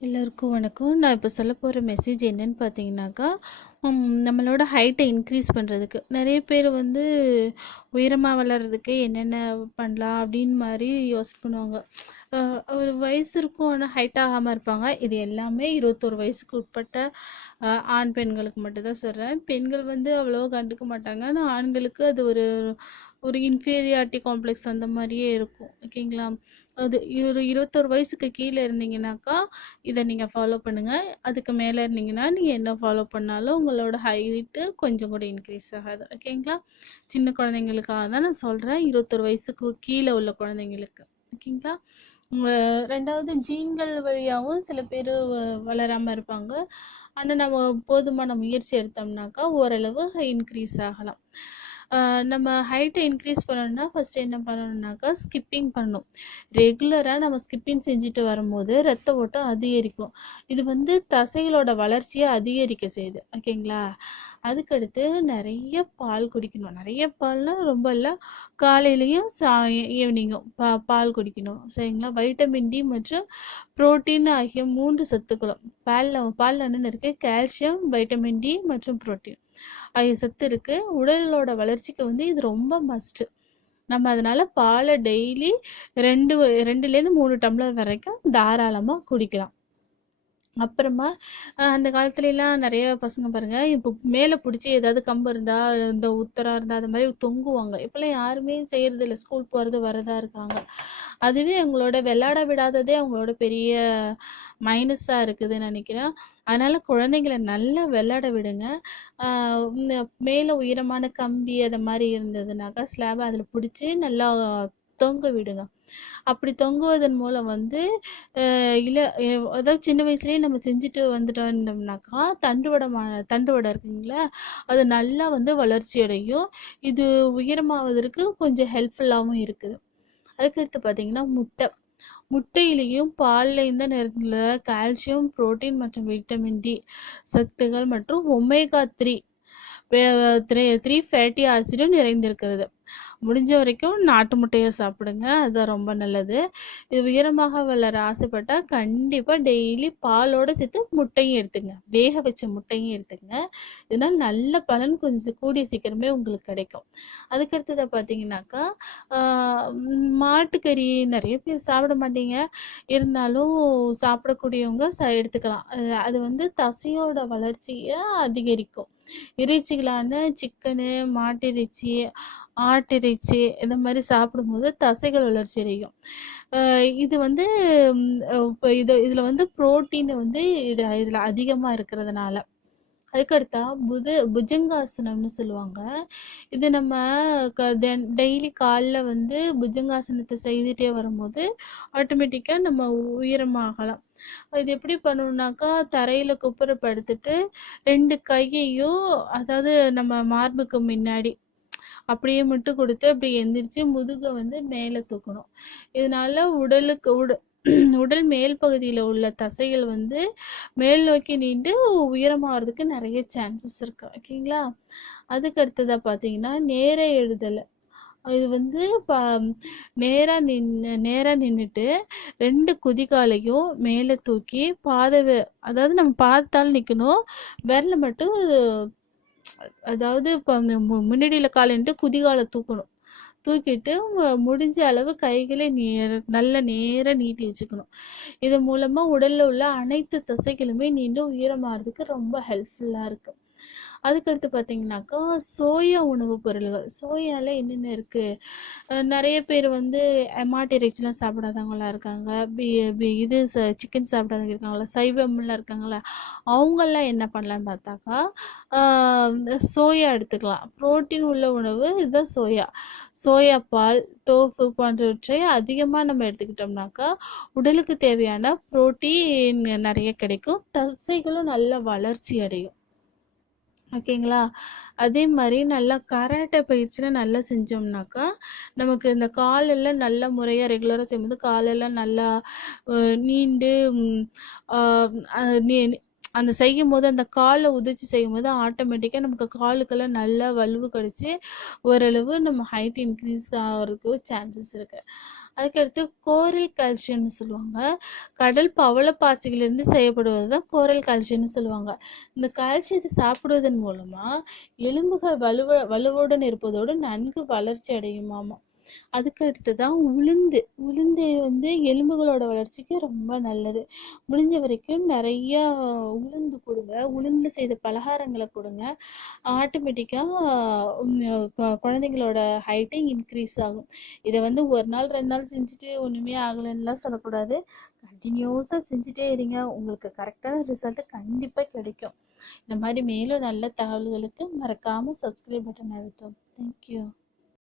எல்லோருக்கும் வணக்கம். நான் இப்போ சொல்ல போகிற மெசேஜ் என்னன்னு பார்த்தீங்கன்னாக்கா நம்மளோட ஹைட்டை இன்க்ரீஸ் பண்ணுறதுக்கு நிறைய பேர் வந்து உயரமாக வளர்கிறதுக்கு என்னென்ன பண்ணலாம் அப்படின்னு மாதிரி யோசனை பண்ணுவாங்க. ஒரு வயசு இருக்கும் ஆனால் ஹைட் ஆகாமல் இருப்பாங்க. இது எல்லாமே இருபத்தோரு வயசுக்கு உட்பட்ட ஆண் பெண்களுக்கு மட்டும்தான் சொல்கிறேன் பெண்கள் வந்து அவ்வளோவா கண்டுக்க மாட்டாங்க. ஆனால் ஆண்களுக்கு அது ஒரு ஒரு இன்ஃபீரியாரிட்டி காம்ப்ளெக்ஸ் அந்த மாதிரியே இருக்கும். ஓகேங்களா? அது ஒரு இருபத்தொரு வயசுக்கு கீழே இருந்தீங்கன்னாக்கா இதை நீங்கள் ஃபாலோ பண்ணுங்கள் அதுக்கு மேலே இருந்தீங்கன்னா நீங்கள் என்ன ஃபாலோ பண்ணாலும் உங்களோட ஹைட்டு கொஞ்சம் கூட இன்க்ரீஸ் ஆகாது. ஓகேங்களா சின்ன குழந்தைங்களுக்காக தான் நான் சொல்கிறேன் இருபத்தொரு வயசுக்கு கீழே உள்ள குழந்தைங்களுக்கு. ஓகேங்களா ரெண்டாவது ஜீன்கள் வழியாகவும் சில பேர் வளராமல் இருப்பாங்க. ஆனால் நம்ம போதுமான முயற்சி எடுத்தோம்னாக்கா ஓரளவு இன்க்ரீஸ் ஆகலாம். நம்ம ஹைட்டை இன்க்ரீஸ் பண்ணணும்னா ஃபஸ்ட்டு என்ன பண்ணணும்னாக்கா ஸ்கிப்பிங் பண்ணணும் ரெகுலராக நம்ம ஸ்கிப்பிங் செஞ்சுட்டு வரும்போது ரத்த ஓட்டம் அதிகரிக்கும். இது வந்து தசைகளோட வளர்ச்சியை அதிகரிக்க செய்யுது. ஓகேங்களா அதுக்கடுத்து நிறைய பால் குடிக்கணும். நிறைய பால்னால் ரொம்ப இல்லை காலையிலையும் சா ஈவினிங்கும் பா பால் குடிக்கணும். சரிங்களா? வைட்டமின் டி மற்றும் புரோட்டீன் ஆகிய மூன்று சத்துக்களும். பாலில் பாலில் என்னென்ன இருக்குது கால்சியம் வைட்டமின் டி மற்றும் புரோட்டீன் சத்து இருக்குது உடலோட வளர்ச்சிக்கு வந்து இது ரொம்ப மஸ்ட்டு நம்ம அதனால பாலை டெய்லி ரெண்டு ரெண்டுலேருந்து மூணு டம்ளர் வரைக்கும் தாராளமாக குடிக்கலாம். அப்புறமா அந்த காலத்துலலாம் நிறைய பசங்க பாருங்கள் இப்போ மேலே பிடிச்சி ஏதாவது கம்பு இருந்தால் இந்த உத்தரம் இருந்தால் அது மாதிரி தொங்குவாங்க. இப்போலாம் யாருமே செய்கிறது இல்லை ஸ்கூல் போகிறது வரதா இருக்காங்க. அதுவே அவங்களோட விளையாட விடாததே அவங்களோட பெரிய மைனஸாக இருக்குதுன்னு நினைக்கிறேன். அதனால் குழந்தைங்கள நல்லா விளையாட விடுங்க. மேலே உயரமான கம்பி அது மாதிரி இருந்ததுனாக்கா ஸ்லாப் அதில் பிடிச்சி நல்லா தொங்க விடுங்க. அப்படி தொங்குவதன் மூலம் வந்து அஹ் இல அதாவது சின்ன வயசுலேயே நம்ம செஞ்சுட்டு வந்துட்டு இருந்தோம்னாக்கா தண்டுவடமான தண்டுவடம் இருக்குங்களா அது நல்லா வந்து வளர்ச்சி அடையும். இது உயரமாவதற்கு கொஞ்சம் ஹெல்ப்ஃபுல்லாகவும் இருக்குது. அதுக்கடுத்து பார்த்தீங்கன்னா முட்டை. முட்டையிலையும் பால்லையும் தான் நிறைய கால்சியம் புரோட்டீன் மற்றும் விட்டமின் டி சத்துகள் மற்றும் omega three three three fatty ஆசிடும் நிறைந்திருக்கிறது. முடிஞ்ச வரைக்கும் நாட்டு முட்டையை சாப்பிடுங்க. அதுதான் ரொம்ப நல்லது. இது உயரமாக வளர ஆசைப்பட்டால் கண்டிப்பாக டெய்லி பாலோடு சேர்த்து முட்டையும் எடுத்துங்க. வேக வச்ச முட்டையும் எடுத்துங்க. இதனால் நல்ல பலன் கொஞ்சம் கூடிய சீக்கிரமே உங்களுக்கு கிடைக்கும். அதுக்கடுத்ததை பார்த்தீங்கன்னாக்கா மாட்டுக்கறி நிறைய பேர் சாப்பிட மாட்டீங்க. இருந்தாலும் சாப்பிடக்கூடியவங்க ச எடுத்துக்கலாம். அது அது வந்து தசையோட வளர்ச்சியை அதிகரிக்கும். இறைச்சிகளான சிக்கனு மாட்டிறைச்சி ஆட்டிறைச்சி இந்த மாதிரி சாப்பிடும்போது தசைகள் வளர்ச்சி அடையும். இது வந்து இப்போ இது இதில் வந்து புரோட்டீன் வந்து இது இதில் அதிகமாக இருக்கிறதுனால. அதுக்கடுத்தா புது புஜங்காசனம்னு சொல்லுவாங்க. இது நம்ம க டெய்லி காலைல வந்து புஜங்காசனத்தை செய்துட்டே வரும்போது ஆட்டோமேட்டிக்காக நம்ம உயரமாகலாம். இது எப்படி பண்ணணும்னாக்கா தரையில் குப்புற படுத்துட்டு ரெண்டு கையையும் அதாவது நம்ம மார்புக்கு முன்னாடி அப்படியே முட்டு கொடுத்து அப்படி எந்திரிச்சு முதுகை வந்து மேலே தூக்கணும். இதனால உடலுக்கு உட உடல் மேல் பகுதியில் உள்ள தசைகள் வந்து மேல் நோக்கி நீண்டு உயரமாகிறதுக்கு நிறைய சான்சஸ் இருக்கு. ஓகேங்களா? அதுக்கு அடுத்ததாக பார்த்தீங்கன்னா நேர எழுதலை. இது வந்து ப நேராக நின்று நேராக நின்றுட்டு ரெண்டு குதிகாலையும் மேலே தூக்கி பாதை அதாவது நம்ம பார்த்தாலும் நிற்கணும் விரல மட்டும் அதாவது இப்போ முன்னாடியில் காலன்ட்டு குதிகாலை தூக்கணும். தூக்கிட்டு முடிஞ்ச அளவு கைகளை நேர நல்ல நேராக நீட்டி வச்சுக்கணும். இது மூலமா உடல்ல உள்ள அனைத்து தசைகளுமே நீண்டு உயரமாறதுக்கு ரொம்ப ஹெல்ப்ஃபுல்லா இருக்கும். அதுக்கடுத்து பார்த்தீங்கன்னாக்கா சோயா உணவுப் பொருள்கள். சோயாவில் என்னென்ன இருக்கு? நிறைய பேர் வந்து மாட்டு இறைச்சிலாம் சாப்பிடாதவங்களாம் இருக்காங்க. பி பி- இது சிக்கன் சாப்பிடாதவங்க இருக்காங்களா சைவம்லாம் இருக்காங்களா அவங்கெல்லாம் என்ன பண்ணலான்னு பார்த்தாக்கா ஆஹ் சோயா எடுத்துக்கலாம். புரோட்டீன் உள்ள உணவு இதுதான் சோயா. சோயா பால் டோஃபு போன்றவற்றை அதிகமாக நம்ம எடுத்துக்கிட்டோம்னாக்கா உடலுக்கு தேவையான புரோட்டீன் நிறைய கிடைக்கும். தசைகளும் நல்ல வளர்ச்சி அடையும். ஓகேங்களா? அதே மாதிரி நல்லா கராட்டை பயிற்சியில் நல்லா செஞ்சோம்னாக்கா நமக்கு இந்த காலெல்லாம் நல்ல முறையாக ரெகுலராக செய்யும்போது காலெல்லாம் நல்லா நீண்டு நீ- அந்த செய்யும்போது அந்த காலை உதிச்சு செய்யும்போது ஆட்டோமேட்டிக்காக நமக்கு காலுக்கெல்லாம் நல்லா வலுவு கிடச்சி ஓரளவு நம்ம ஹைட் இன்க்ரீஸ் ஆகிறதுக்கு சான்சஸ் இருக்குது அதுக்கடுத்து கோரல் கால்சியம்னு சொல்லுவாங்க. கடல் பவளப்பாசிகளிலிருந்து செய்யப்படுவது தான் கோரல் கால்சியம்னு சொல்லுவாங்க. இந்த கால்சியத்தை சாப்பிடுவதன் மூலமாக எலும்புகள் வலுவ வலுவுடன் இருப்பதோடு நன்கு வளர்ச்சி அடையுமாமா. அதுக்கு அடுத்ததான் உளுந்து. உளுந்து வந்து எலும்புகளோட வளர்ச்சிக்கு ரொம்ப நல்லது. முடிஞ்ச வரைக்கும் நிறைய உளுந்து கொடுங்க. உளுந்து செய்த பலகாரங்களை கொடுங்க. ஆட்டோமேட்டிக்காக குழந்தைங்களோட ஹைட்டு இன்க்ரீஸ் ஆகும். இதை வந்து ஒரு நாள் ரெண்டு நாள் செஞ்சுட்டு ஒன்றுமே ஆகலைன்னுலாம் சொல்லக்கூடாது. கண்டினியூஸாக செஞ்சுட்டே இருங்க. உங்களுக்கு கரெக்டான ரிசல்ட்டு கண்டிப்பாக கிடைக்கும். இந்த மாதிரி மேலும் நல்ல தகவல்களுக்கு மறக்காமல் சப்ஸ்கிரைப் பட்டன் அழுத்தும் தேங்க்யூ